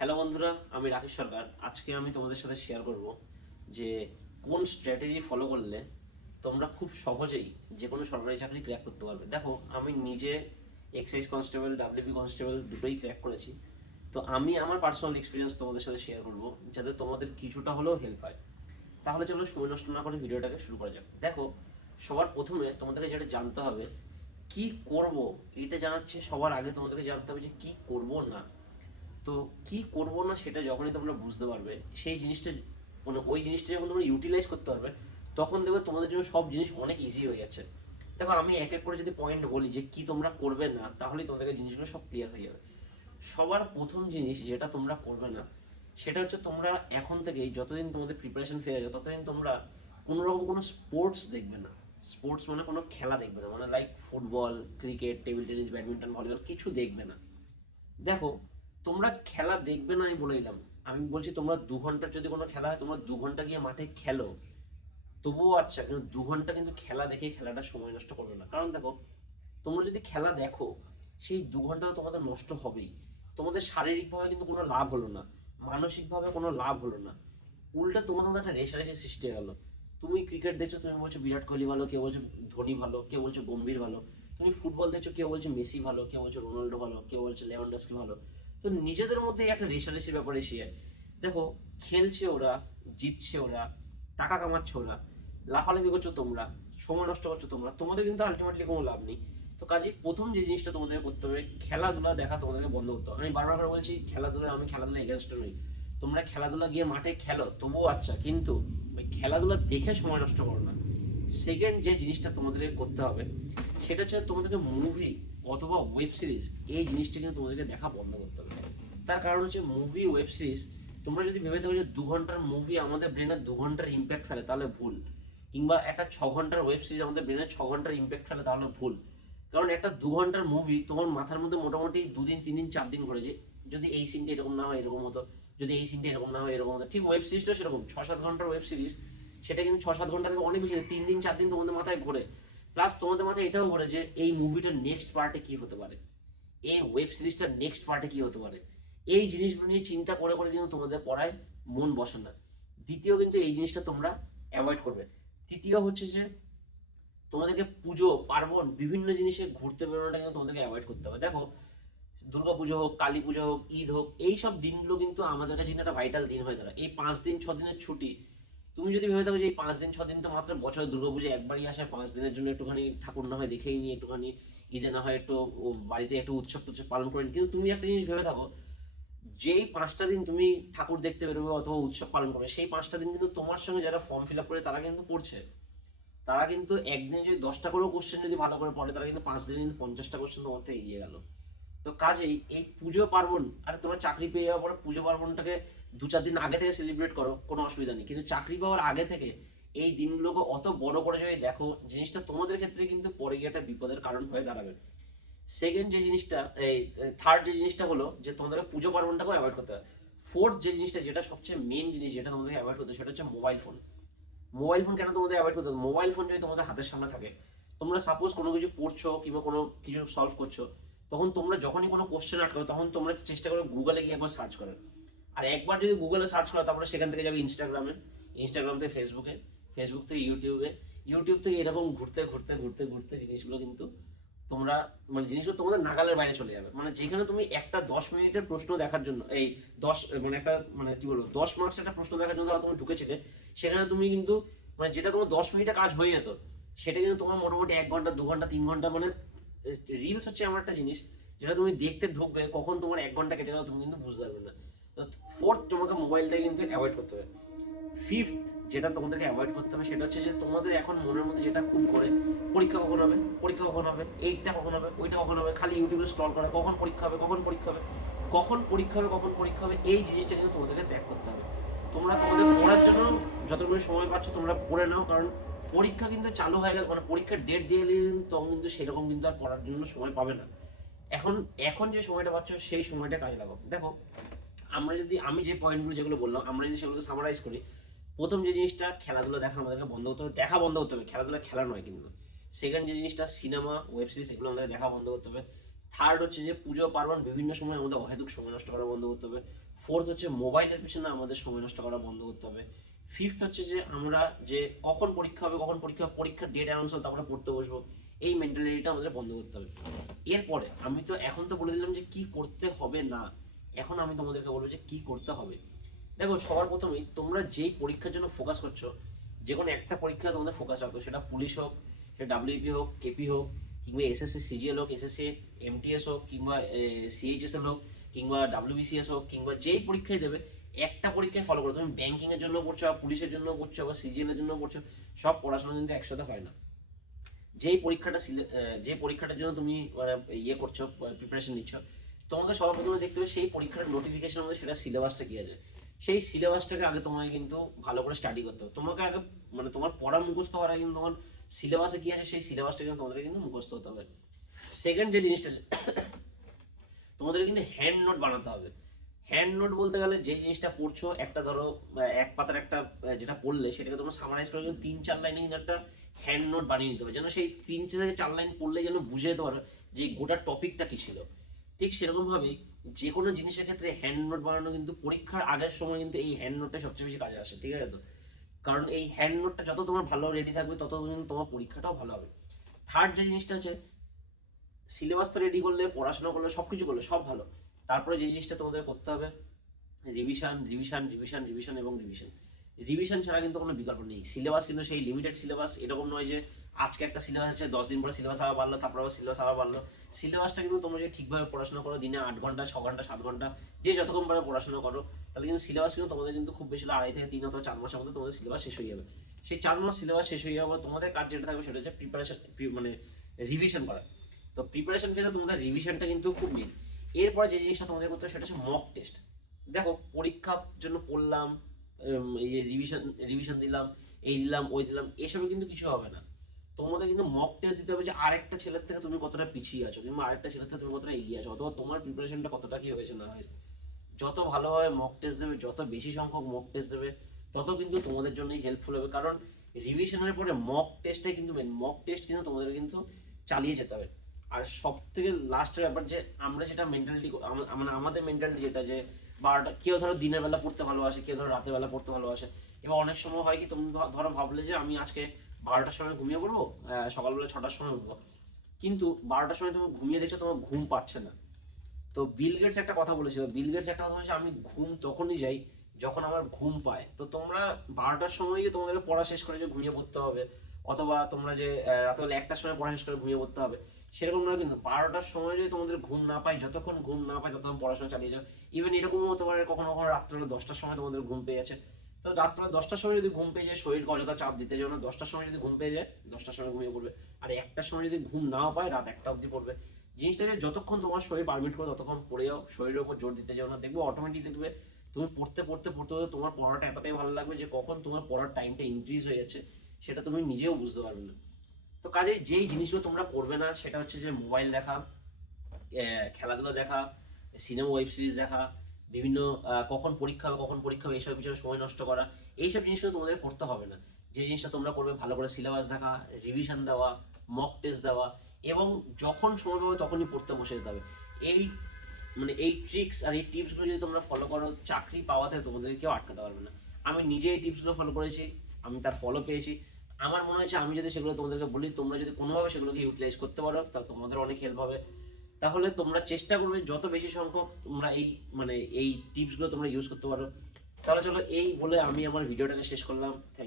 Hello বন্ধুরা, আমি রাকেশ সরকার। আজকে আমি তোমাদের সাথে শেয়ার করব যে কোন স্ট্র্যাটেজি ফলো করলে তোমরা খুব সহজেই যে কোনো সরকারি চাকরি ক্র্যাক করতে পারবে। দেখো, আমি নিজে এক্সাইজ কনস্টেবল, ডাব্লিউবি কনস্টেবল দুটোই ক্র্যাক করেছি। তো আমি আমার পার্সোনাল এক্সপিরিয়েন্স তোমাদের সাথে শেয়ার করব, যাতে তোমাদের কিছুটা হলেও হেল্প হয়। তাহলে চলো সময় নষ্ট না করে ভিডিওটাকে শুরু করা যাক। দেখো, সবার প্রথমে তোমাদেরকে যেটা জানতে হবে, কি করব এটা জানার চেয়ে সবার আগে তোমাদেরকে জানতে হবে যে কি করব না। তো কি করব না সেটা যখনই তোমরা বুঝতে পারবে, সেই জিনিসটা মানে ওই জিনিসটা যখন তোমরা ইউটিলাইজ করতে পারবে, তখন দেখবে তোমাদের জন্য সব জিনিস অনেক ইজি হয়ে যাচ্ছে। দেখো, আমি এক এক করে যদি পয়েন্ট বলি যে কি তোমরা করবে না, তাহলেই তোমাদের জিনিসগুলো সব ক্লিয়ার হয়ে যাবে। সবার প্রথম জিনিস যেটা তোমরা করবে না, সেটা হচ্ছে তোমরা এখন থেকেই যতদিন তোমাদের প্রিপারেশন ফেলে যাবে, ততদিন তোমরা কোনো রকম কোনো স্পোর্টস দেখবে না। স্পোর্টস মানে কোনো খেলা দেখবে না, মানে like football, cricket, table tennis, badminton, volleyball কিছু দেখবে না। দেখো, তোমরা খেলা দেখবে না আমি বলে দিলাম, আমি বলছি তোমরা 2 ঘন্টার যদি কোনো খেলা হয়, তোমরা 2 ঘন্টা গিয়ে মাঠে খেলো, তবুও আচ্ছা, কিন্তু 2 ঘন্টা কিন্তু খেলা দেখে খেলাটা সময় নষ্ট করবে না। কারণ দেখো, তোমরা যদি খেলা দেখো, সেই 2 ঘন্টাও তোমাদের নষ্ট হবেই। তোমাদের শারীরিকভাবে কিন্তু কোনো লাভ হলো না, মানসিকভাবে কোনো লাভ হলো না। উল্টা তোমাদের মধ্যে একটা রেষারেষি সৃষ্টি হয়ে গেল। তুমি ক্রিকেট দেখছো, তুমি বলছো বিরাট কোহলি ভালো, কেউ বলছো ধোনি ভালো, কেউ বলছো গম্ভীর ভালো। তুমি ফুটবল দেখছো, কেউ বলছে মেসি ভালো, কেউ বলছো রোনাল্ডো ভালো, কেউ বলছে লেভানডস্কি ভালো। তো নিজেদের মধ্যে একটা রেষারেষির ব্যাপার এসে যায়। দেখো, খেলছে ওরা, জিতছে ওরা, টাকা কামাচ্ছে ওরা, লাফালাফি করছো তোমরা, সময় নষ্ট করছো তোমরা, তোমাদের কিন্তু আলটিমেটলি কোনো লাভ নেই। তো কাজে প্রথম যে জিনিসটা তোমাদেরকে করতে হবে, খেলাধুলা দেখা তোমাদেরকে বন্ধ করতে হবে। আমি বারবার করে বলছি, আমি খেলাধুলা এগেনস্ট নই। তোমরা খেলাধুলা গিয়ে মাঠে খেলো, তবুও আচ্ছা, কিন্তু ওই খেলাধুলা দেখে সময় নষ্ট করো না। সেকেন্ড যে জিনিসটা তোমাদেরকে করতে হবে, সেটা হচ্ছে তোমাদেরকে মুভি অথবা ওয়েব সিরিজ, এই জিনিসটা কিন্তু তোমাদেরকে দেখা বন্ধ করতে হবে। তার কারণ হচ্ছে মুভি, ওয়েব সিরিজ, তোমরা যদি ভেবে থাকো যে 2 ঘন্টার মুভি আমাদের ব্রেনে 2 ঘন্টার ইম্প্যাক্ট ফেলে, তাহলে ভুল। কিংবা একটা 6 ঘন্টার ওয়েব সিরিজ আমাদের ব্রেনে 6 ঘন্টার ইম্প্যাক্ট ফেলে, তাহলে ভুল। কারণ একটা 2 ঘন্টার মুভি তোমার মাথার মধ্যে মোটামুটি 2 দিন 3 দিন 4 দিন করে, যে যদি এই সিনটা এরকম না হয় এরকম হতো, যদি এই সিনটা এরকম না হয় এরকম হতো। ঠিক ওয়েব সিরিজটাও সেরকম, 6-7 ঘন্টার ওয়েব সিরিজ, সেটা কিন্তু 6-7 ঘন্টা থেকে অনেক বেশি, 3 দিন 4 দিন তোমাদের মাথায় ঘোরে। প্লাস তোমাদের মাথায় এটাও ঘোরে যে এই মুভিটার নেক্সট পার্টে কি হতে পারে, এই ওয়েব সিরিজটার নেক্সট পার্টে কি হতে পারে। এই জিনিসগুলো নিয়ে চিন্তা করে করে কিন্তু তোমাদের পড়ায় মন বসে না। দ্বিতীয়, কিন্তু এই জিনিসটা তোমরা অ্যাভয়েড করবে। তৃতীয় হচ্ছে যে তোমাদেরকে পুজো পার্বণ বিভিন্ন জিনিসে ঘুরতে বেরোনোটা কিন্তু তোমাদেরকে অ্যাভয়েড করতে হবে। দেখো, দুর্গা পুজো হোক, কালী পুজো হোক, ঈদ হোক, এই সব দিনগুলো কিন্তু আমাদের কাছে কিন্তু একটা ভাইটাল দিন হয়ে দাঁড়ায়। এই 5 দিন 6 দিনের ছুটি, তুমি যদি ভেবে থাকো যে এই 5 দিন 6 দিন তো মাত্র বছরে দুর্গা পুজো একবারই আসে, 5 দিনের জন্য একটুখানি ঠাকুর না হয় দেখেই নিই, একটুখানি ঈদে না হয় একটু বাড়িতে একটু উৎসব টুৎসব পালন করে নিই, কিন্তু তুমি একটা জিনিস ভেবে থাকো, যেই 5টা দিন তুমি ঠাকুর দেখতে বেরোবে অথবা উৎসব পালন করবে, সেই 5টা দিন কিন্তু তোমার সঙ্গে যারা ফর্ম ফিল আপ করে তারা কিন্তু পড়ছে। তারা কিন্তু একদিনে যদি 10টা করেও কোশ্চেন যদি ভালো করে পড়ে, তারা কিন্তু 5 দিনে কিন্তু 50টা কোশ্চেন তোমার থেকে এগিয়ে গেল। তো কাজেই এই পুজো পার্বণ, আরে তোমার চাকরি পেয়ে যাওয়ার পরে পুজো পার্বণটাকে 2-4 দিন আগে থেকে সেলিব্রেট করো, কোনো অসুবিধা নেই। কিন্তু চাকরি পাওয়ার আগে থেকে এই দিনগুলোকে অত বড় করে যদি দেখো, জিনিসটা তোমাদের ক্ষেত্রে কিন্তু পরে গিয়ে একটা বিপদের কারণ হয়ে দাঁড়াবে। সেকেন্ড যে জিনিসটা, এই থার্ড যে জিনিসটা হলো যে তোমাদের পুজো পার্বণটাকেও অ্যাভয়েড করতে হবে। ফোর্থ যে জিনিসটা, যেটা সবচেয়ে মেন জিনিস যেটা তোমাদের অ্যাভয়েড করতে হবে, সেটা হচ্ছে মোবাইল ফোন। মোবাইল ফোন কেন তোমাদের অ্যাভয়েড করতে হবে? মোবাইল ফোন যদি তোমাদের হাতের সামনে থাকে, তোমরা সাপোজ কোনো কিছু পড়ছো কিংবা কোনো কিছু সলভ করছো, তখন তোমরা যখনই কোনো কোশ্চেন আটকাবে, তখন তোমরা চেষ্টা করো গুগলে গিয়ে একবার সার্চ করার। আর একবার যদি গুগলে সার্চ করো, তারপরে সেখান থেকে যাবে ইনস্টাগ্রামে, ইনস্টাগ্রাম থেকে ফেসবুকে, ফেসবুক থেকে ইউটিউবে, ইউটিউব থেকে এরকম ঘুরতে ঘুরতে ঘুরতে ঘুরতে জিনিসগুলো কিন্তু তোমরা মানে জিনিসগুলো তোমাদের নাগালের বাইরে চলে যাবে। মানে যেখানে তুমি একটা 10 মিনিটের প্রশ্ন দেখার জন্য, এই 10 মানে একটা মানে কি বলবো 10 মার্কস একটা প্রশ্ন দেখার জন্য তুমি ঢুকেছিলে, সেখানে তুমি কিন্তু মানে যেটা তোমার 10 মিনিটে কাজ হয়ে যেত, সেটা কিন্তু তোমার মোটামুটি 1 ঘন্টা 2 ঘন্টা 3 ঘন্টা মানে রিলস হচ্ছে এমন একটা জিনিস, যেটা তুমি দেখতে ঢুকবে কখন তোমার 1 ঘন্টা কেটে গেল তুমি কিন্তু বুঝতে পারবে না। তো ফোর্থ, তোমাকে মোবাইলটাকে কিন্তু অ্যাভয়েড করতে হবে। ফিফথ যেটা তোমাদেরকে অ্যাভয়েড করতে হবে, সেটা হচ্ছে যে তোমাদের এখন মনের মধ্যে যেটা খুব করে, পরীক্ষা কখন হবে, পরীক্ষা কখন হবে, এইটা কখন হবে, ওইটা কখন হবে, খালি ইউটিউবে স্ক্রল করা, কখন পরীক্ষা হবে, কখন পরীক্ষা হবে, কখন পরীক্ষা হবে, কখন পরীক্ষা হবে, এই জিনিসটা কিন্তু তোমাদেরকে ত্যাগ করতে হবে। তোমরা তোমাদের পড়ার জন্য যতটুকু সময় পাচ্ছ তোমরা পড়ে নাও, কারণ পরীক্ষা কিন্তু চালু হয়ে গেল, মানে পরীক্ষার ডেট দিয়ে গেলে তখন কিন্তু সেরকম কিন্তু আর পড়ার জন্য সময় পাবে না। এখন এখন যে সময়টা পাচ্ছ সেই সময়টা কাজে লাগাও। দেখো, আমি যে পয়েন্টগুলো যেগুলো বললাম, আমরা যদি সেগুলোকে সামারাইজ করি, প্রথম যে জিনিসটা, খেলাধুলা দেখা আমাদেরকে বন্ধ করতে হবে, দেখা বন্ধ করতে হবে, খেলাধুলা খেলা নয় কিন্তু। সেকেন্ড যে জিনিসটা, সিনেমা, ওয়েব সিরিজ, এগুলো আমাদের দেখা বন্ধ করতে হবে। থার্ড হচ্ছে যে পুজো পার্বণ বিভিন্ন সময় আমাদের অহেতুক সময় নষ্ট করা বন্ধ করতে হবে। ফোর্থ হচ্ছে মোবাইলের পিছনে আমাদের সময় নষ্ট করা বন্ধ করতে হবে। ফিফথ হচ্ছে যে আমরা যে কখন পরীক্ষা হবে, কখন পরীক্ষার ডেট অ্যানাউন্স হবে তারপরে পড়তে বসবো, এই মেন্টালিটিটা আমাদের বন্ধ করতে হবে। এরপরে আমি তো এখন তো বলে দিলাম যে কি করতে হবে না, এখন আমি তোমাদেরকে বলবো যে কি করতে হবে। দেখো, সবার প্রথমেই তোমরা যেই পরীক্ষার জন্য ফোকাস করছো, যে কোনো একটা পরীক্ষা তোমাদের ফোকাস রাখো, সেটা পুলিশ হোক, সেটা ডাব্লিউপি হোক, কেপি হোক, কিংবা এসএসসি সিজিএল হোক, এসএসসি এমটিএস হোক, কিংবা সিএইচএসএল হোক, কিংবা ডাব্লিউবিসিএস হোক, কিংবা যেই পরীক্ষায় দেবে একটা পরীক্ষায় ফলো করো। তুমি ব্যাংকিং এর জন্য পড়ছো, বা পুলিশের জন্য পড়ছো, বা সিজিএল এর জন্য পড়ছো, সব পড়াশোনা কিন্তু একসাথে হয় না। যে পরীক্ষাটার জন্য তুমি ইয়ে করছো, প্রিপারেশন নিচ্ছ, তোমাকে সর্বপ্রথমে দেখতে হবে সেই পরীক্ষার নোটিফিকেশনের মধ্যে সেটা সিলেবাসটা কি আছে। সেই সিলেবাসটাকে আগে তোমাকে কিন্তু ভালো করে স্টাডি করতে হবে। তোমাকে আগে তোমার পড়া মুখস্থ হওয়ার আগে কিন্তু তোমার সিলেবাসে কি আছে সেই সিলেবাসটা কিন্তু তোমাদের কিন্তু মুখস্থ হতে হবে। সেকেন্ড যে জিনিসটা, তোমাদের কিন্তু হ্যান্ড নোট বানাতে হবে। হ্যান্ড নোট বলতে গেলে যে জিনিসটা পড়ছো, একটা ধরো এক পাতার একটা যেটা পড়লে সেটাকে তোমরা সামারাইজ করে 3-4 লাইনে কিন্তু একটা হ্যান্ড নোট বানিয়ে নিতে হবে, যেন সেই 3-4 লাইন পড়লে যেন বুঝে যেতে পারো যে গোটা টপিকটা কি ছিল। ঠিক সেরকম ভাবেই যে কোনো জিনিসের ক্ষেত্রে হ্যান্ড নোট বানানো কিন্তু পরীক্ষার আগের সময় কিন্তু এই হ্যান্ড নোটটা সবচেয়ে বেশি কাজে আসে, ঠিক আছে তো? কারণ এই হ্যান্ড নোটটা যত তোমার ভালো রেডি থাকবে তত কিন্তু তোমার পরীক্ষাটাও ভালো হবে। থার্ড যে জিনিসটা হচ্ছে, সিলেবাস তো রেডি করলে, পড়াশোনা করলে, সব কিছু করলে সব ভালো, তারপরে যে জিনিসটা তোমাদের করতে হবে, রিভিশন রিভিশন রিভিশন রিভিশন এবং রিভিশন। রিভিশন ছাড়া কিন্তু কোনো বিকল্প নেই। সিলেবাস কিন্তু সেই লিমিটেড সিলেবাস, এরকম নয় যে আজকে একটা সিলেবাস আছে, 10 দিন পরে সিলেবাস আবার বাড়লো, তারপর আবার সিলেবাস আবার বাড়লো। সিলেবাসটা কিন্তু তোমরা যদি ঠিকভাবে পড়াশোনা করো, দিনে 8 ঘন্টা, 6 ঘন্টা, 7 ঘন্টা, যে যতক্ষণ পারে পড়াশোনা করো, তাহলে কিন্তু সিলেবাস কিন্তু তোমাদের কিন্তু খুব বেশি 2.5 থেকে 3 অথবা 4 মাসের মধ্যে তোমাদের সিলেবাস শেষ হয়ে যাবে। সেই 4 মাস সিলেবাস শেষ হয়ে যাবে, তোমাদের কাজ যেটা থাকবে সেটা হচ্ছে প্রিপারেশন, রিভিশন করা। তো প্রিপারেশন ফেজে তোমাদের রিভিশনটা কিন্তু খুব মেন। এরপরে যে জিনিসটা তোমাদের করতে হবে সেটা হচ্ছে মক টেস্ট। দেখো, পরীক্ষার জন্য পড়লাম, এই রিভিশন রিভিশন দিলাম, এই দিলাম ওই দিলাম, এসবে কিন্তু কিছু হবে না। তোমাদের কিন্তু মক টেস্ট দিতে হবে যে আরেকটা ছেলের থেকে তুমি কতটা পিছিয়ে আছো, কিংবা আরেকটা ছেলের থেকে তুমি কতটা এগিয়ে আছো, অথবা তোমার প্রিপারেশনটা কতটা কি হয়েছে না হয়েছে। যত ভালোভাবে মক টেস্ট দেবে, যত বেশি সংখ্যক মক টেস্ট দেবে, তত কিন্তু তোমাদের জন্যই হেল্পফুল হবে। কারণ রিভিশনের পরে মক টেস্টটাই কিন্তু মেন। মক টেস্ট কিন্তু তোমাদের কিন্তু চালিয়ে যেতে হবে। আর সব থেকে লাস্টের ব্যাপার, যে আমরা যেটা মেন্টালিটি, আমাদের মেন্টালিটি যেটা, যে 12টা, কেউ ধরো দিনের বেলা পড়তে ভালোবাসে, কেউ ধরো রাতের বেলা পড়তে ভালোবাসে। এবার অনেক সময় হয় কি, তুমি ধরো ভাবলে যে আমি আজকে 12টার সময় ঘুমিয়ে পড়বো, সকালবেলা 6টার সময় উঠবো, কিন্তু 12টার সময় তুমি ঘুমিয়ে দেখছো তোমার ঘুম পাচ্ছে না। তো বিল গেটস একটা কথা বলেছিল, বিল গেটস একটা কথা বলেছে, আমি ঘুম তখনই যাই যখন আমার ঘুম পায়। তো তোমরা 12টার সময় যে তোমাদের পড়া শেষ করে যে ঘুমিয়ে পড়তে হবে, অথবা তোমরা যে রাতেবেলা 1টার সময় পড়া শেষ করে ঘুমিয়ে পড়তে হবে, সেরকম নয় কিন্তু। 12টার সময় যদি তোমাদের ঘুম না পায়, যতক্ষণ ঘুম না পায় ততক্ষণ পড়াশোনা চালিয়ে যাও। ইভেন এরকমও হতে পারে কখনো কখনো রাত্রে 10টার সময় তোমাদের ঘুম পেয়ে যাচ্ছে। তো রাত্রে 10টার সময় যদি ঘুম পেয়ে যায়, শরীরকে অযথা চাপ দিতে যাও না। 10টার সময় যদি ঘুম পেয়ে যায়, 10টার সময় ঘুমিয়ে পড়বে। আর 1টার সময় যদি ঘুম নাও পায়, রাত 1টা অবধি পড়বে। জিনিসটাকে যতক্ষণ তোমার শরীর পারমিট করে ততক্ষণ পড়ে যাও, শরীরের উপর জোর দিতে যাও না। দেখবো অটোমেটিক, দেখবে তুমি পড়তে পড়তে পড়তে পড়তে তোমার পড়াটা এতটাই ভালো লাগবে যে কখন তোমার পড়ার টাইমটা ইনক্রিজ হয়ে যাচ্ছে সেটা তুমি নিজেও বুঝতে পারবে না। তো কাজে যেই জিনিসগুলো তোমরা করবে না সেটা হচ্ছে যে মোবাইল দেখা, খেলাধুলা দেখা, সিনেমা ওয়েব সিরিজ দেখা, বিভিন্ন কখন পরীক্ষা হবে, কখন পরীক্ষা হবে, এইসব পিছনে সময় নষ্ট করা, এইসব জিনিসগুলো তোমাদের করতে হবে না। যে জিনিসটা তোমরা করবে, ভালো করে সিলেবাস দেখা, রিভিশন দেওয়া, মক টেস্ট দেওয়া, এবং যখন সময় পাবে তখনই পড়তে বসে যেতে হবে। এই এই ট্রিক্স আর এই টিপসগুলো যদি তোমরা ফলো করো, চাকরি পাওয়াতে তোমাদের কেউ আটকাতে পারবে না। আমি নিজে এই টিপসগুলো ফলো করেছি, আমি তার ফলো পেয়েছি। আমার মনে হয়েছে আমি যদি সেগুলো তোমাদেরকে বলি, তোমরা যদি কোনোভাবে সেগুলোকে ইউটিলাইজ করতে পারো, তাহলে তোমাদের অনেক হেল্প হবে। তাহলে তোমরা চেষ্টা করবে যত বেশি সংখ্যক তোমরা এই টিপসগুলো তোমরা ইউজ করতে পারো। তাহলে চলো, এই বলে আমি আমার ভিডিওটাকে শেষ করলাম। থ্যাংক